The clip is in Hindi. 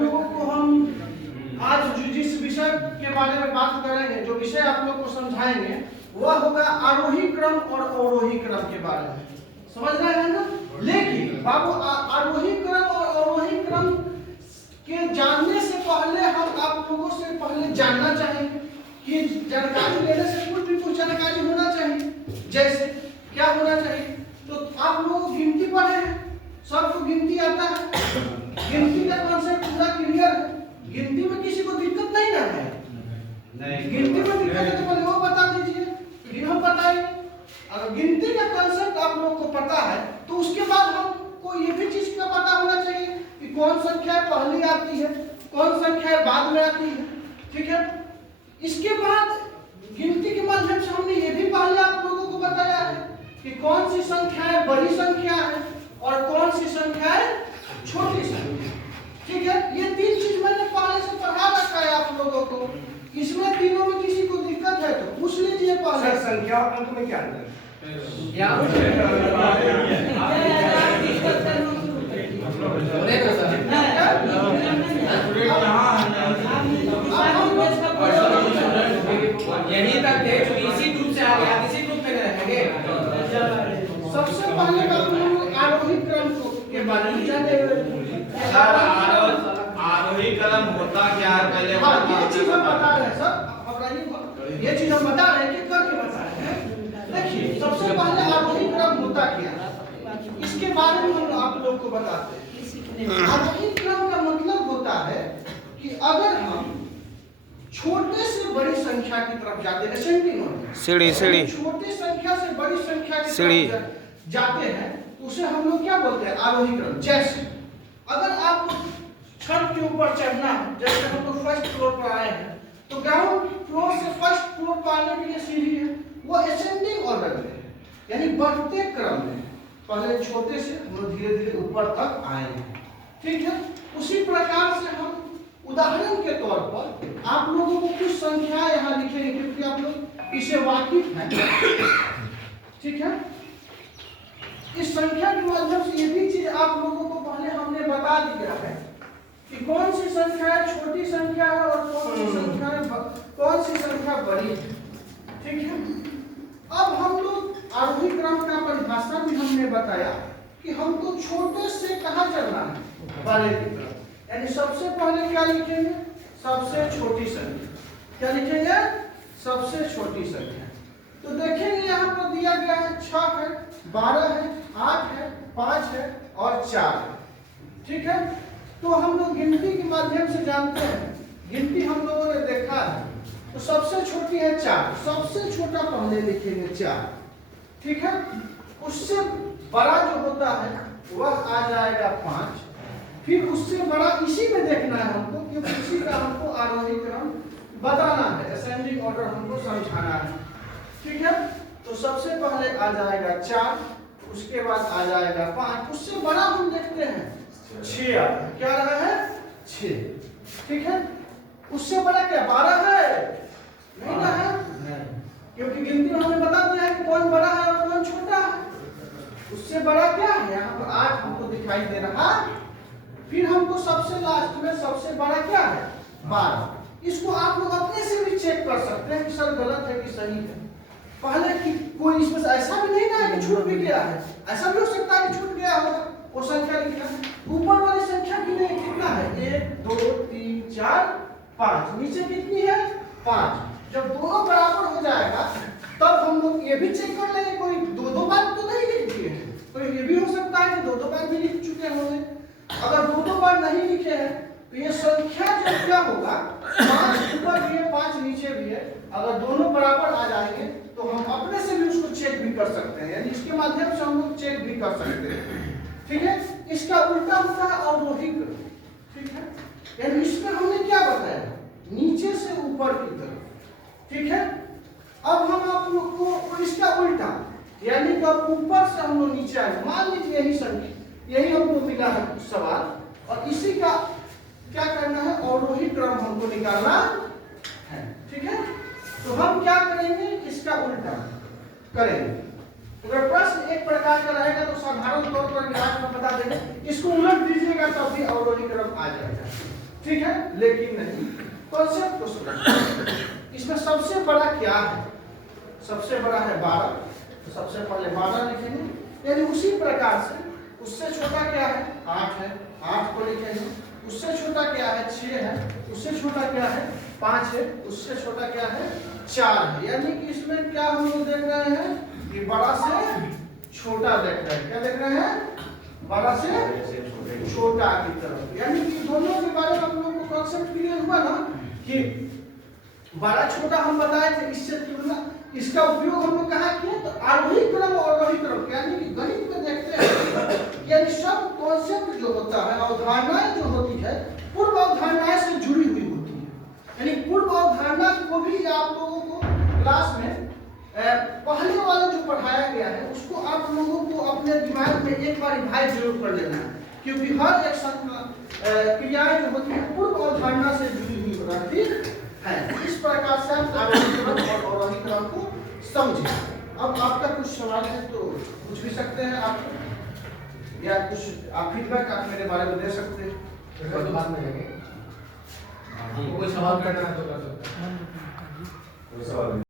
लोगों को हम आज जिस विषय के बारे में बात करेंगे, जो विषय आप लोग को समझाएंगे, वह होगा आरोही क्रम और अवरोही क्रम के बारे में। समझ रहे हैं ना? लेकिन बाबू, आरोही क्रम और अवरोही क्रम के जानने से पहले हम आप लोगों से पहले जानना चाहेंगे कि जानकारी लेने से कुछ जानकारी होना चाहिए। जैसे क्या होना चाहिए? तो आप लोग गिनती पढ़े हैं, सबको गिनती आता है, गिनती का कॉन्सेप्ट पूरा क्लियर है। गिनती में किसी को दिक्कत नहीं ना है? गिनती में दिक्कत है तो पहले वो बता दीजिए, फिर हम बताएंगे। अगर गिनती का कॉन्सेप्ट आप लोग को पता है तो उसके बाद हमको ये भी चीज का पता होना चाहिए कि कौन संख्या पहले आती है, कौन संख्या बाद में आती है। ठीक है? इसके बाद गिनती के माध्यम से हमने ये भी पहले आप लोगों को बताया है कि कौन सी संख्याएं बड़ी संख्या है और कौन सी संख्याएं छोटी संख्या। ठीक है? ये तीन चीज मैंने पहले से पढ़ा रखा है आप लोगों को। इसमें तीनों में किसी को दिक्कत है तो पूछ लीजिए पहले। संख्या और अंक में क्या अंतर है? यही तक है, इसी ग्रुप से आ गया, इसी ग्रुप में रहेंगे। सबसे पहले हम आरोही क्रम के बारे में जाने आरोही क्रम होता क्या है पहले? ये चीज हम बता रहे हैं सर, ये चीज हम बता रहे हैं कि करके बता रहे हैं। देखिए, सबसे पहले आरोही क्रम होता क्या है, इसके बारे में हम आप लोग को बताते हैं। आरोही क्रम का मतलब होता है कि अगर हम छोटे से बड़ी संख्या की तरफ जाते हैं, असेंडिंग ऑर्डर, सीढ़ी छोटी संख्या से बड़ी संख्या की सीढ़ी तरफ जाते हैं, उसे हम लोग क्या बोलते हैं? आरोही क्रम। जैसे अगर आप छत के ऊपर चढ़ना है, जैसे हम लोग फर्स्ट फ्लोर पर आए हैं, तो ग्राउंड फ्लोर से फर्स्ट फ्लोर पर आने के लिए सीढ़ी है, वो असेंडिंग ऑर्डर में है, यानी बढ़ते क्रम में। पहले छोटे से हम लोग धीरे धीरे ऊपर तक आए हैं। ठीक है? उसी प्रकार से हम उदाहरण के तौर पर आप लोगों को कुछ संख्या यहाँ लिखेंगे, क्योंकि आप लोग इसे वाकिफ हैं। ठीक है? इस संख्या के माध्यम से ये भी चीज आप लोगों को पहले हमने बता दिया है कि कौन सी संख्या छोटी संख्या है और कौन सी संख्या बड़ी है। ठीक है? अब हम लोग आरोही क्रम का परिभाषा भी हमने बताया कि हमको छोटे से कहाँ चलना है, बड़े की तरफ। यानी सबसे पहले क्या लिखेंगे? सबसे छोटी संख्या। क्या लिखेंगे? सबसे छोटी संख्या। तो देखेंगे यहाँ पर दिया गया है 6 है, 12 है, 8 है, 5 है और 4 है। ठीक है? तो हम लोग गिनती के माध्यम से जानते हैं, गिनती हम लोगों ने देखा है, तो सबसे छोटी है 4, सबसे छोटा पहले लिखेंगे 4। ठीक है? उससे बड़ा जो होता है वह आ जाएगा 5, फिर उससे बड़ा इसी में देखना है हमको, क्योंकि इसी का हमको आरोही क्रम बताना है, असेंडिंग ऑर्डर हमको समझाना है। ठीक है? तो सबसे पहले आ जाएगा 4, उसके बाद आ जाएगा 5, उससे बड़ा हम देखते हैं 6 आता है। क्या रहा है? 6। ठीक है? उससे बड़ा क्या 12 है? नहीं ना है, क्योंकि गिनती में हमने बता दिया है कि कौन बड़ा है और कौन छोटा है। उससे बड़ा क्या है? यहाँ पर 8 हमको दिखाई दे रहा है। फिर हमको सबसे लास्ट में सबसे बड़ा क्या है? 12। इसको आप लोग अपने से भी चेक कर सकते हैं कि सर गलत है कि सही है। पहले कि कोई इसमें ऐसा भी नहीं ना है कि छूट भी गया है, ऐसा भी हो सकता है कि छूट गया हो वो संख्या लिखा है। ऊपर वाली संख्या कितना है? 1 2 3 4 5, नीचे कितनी है? 5। जब दोनों बराबर हो जाएगा तब हम लोग ये भी चेक कर लेंगे कोई 2-2 बार तो नहीं लिख दिए हैं, तो ये भी हो सकता है कि 2-2 बार भी लिख चुके होंगे। अगर 2-2 बार नहीं लिखे हैं तो ये संख्या जो क्या होगा, 5 ऊपर भी है 5 नीचे भी है, अगर दोनों बराबर आ जाएंगे तो हम अपने से भी उसको चेक भी कर सकते हैं, यानी इसके माध्यम से हम लोग चेक भी कर सकते हैं। ठीक है? इसका उल्टा होता है अवरोही क्रम। ठीक है? यानी इसमें हमने क्या बताया? नीचे से ऊपर की तरफ। ठीक है? अब हम आप लोग को इसका उल्टा, यानी कि ऊपर से हम लोग नीचे आए, मान लीजिए यही संख्या, यही हमको मिला है सवाल, और इसी का क्या करना है? अवरोही क्रम हमको निकालना है। ठीक है? तो हम क्या करेंगे? इसका उल्टा करेंगे। अगर प्रश्न एक प्रकार का रहेगा तो साधारण तौर पर क्लास में बता देंगे, इसको उलट दीजिएगा तब भी अवरोही क्रम आ जाएगा। ठीक है, लेकिन नहीं, कॉन्सेप्ट को समझो। इसमें सबसे बड़ा क्या है? सबसे बड़ा है 12, तो सबसे पहले 12 लिखेंगे, यानी उसी प्रकार से उससे छोटा क्या है? 8 है, 8 को लिखेंगे। उससे छोटा क्या है? 6 है। उससे छोटा क्या है? 5 है। उससे छोटा क्या है? 4 है। यानी कि इसमें क्या हम लोग देख रहे हैं कि बड़ा से छोटा देख रहे हैं। क्या देख रहे हैं? बड़ा से छोटा की तरफ। यानी कि दोनों के बारे में हम लोग को कॉन्सेप्ट क्लियर हुआ ना कि बड़ा छोटा हम बताए थे। इससे तुलना, इसका उपयोग हम लोग कहाँ किए? तो आरोही क्रम और अवरोही क्रम, यानी कि गणित में देखते हैं, यानी सब कॉन्सेप्ट जो होता है, अवधारणाएं जो होती है, पूर्व अवधारणाएं से जुड़ी हुई होती है। यानी पूर्व अवधारणा को भी आप लोगों को क्लास में पहले वाला जो पढ़ाया गया है उसको आप लोगों को अपने दिमाग में एक बार रिवाइज जरूर कर लेना है, क्योंकि हर एक क्रियाएं जो होती है पूर्व अवधारणा से जुड़ी हुई रहती है। इस प्रकार से आप आरोही क्रम और अवरोही क्रम को समझे। अब आपका कुछ सवाल है तो पूछ भी सकते हैं आप, या कुछ आप फीडबैक आप मेरे बारे में दे सकते हैं। तो बात में लगे, कोई सवाल करना है तो कर सकते हैं।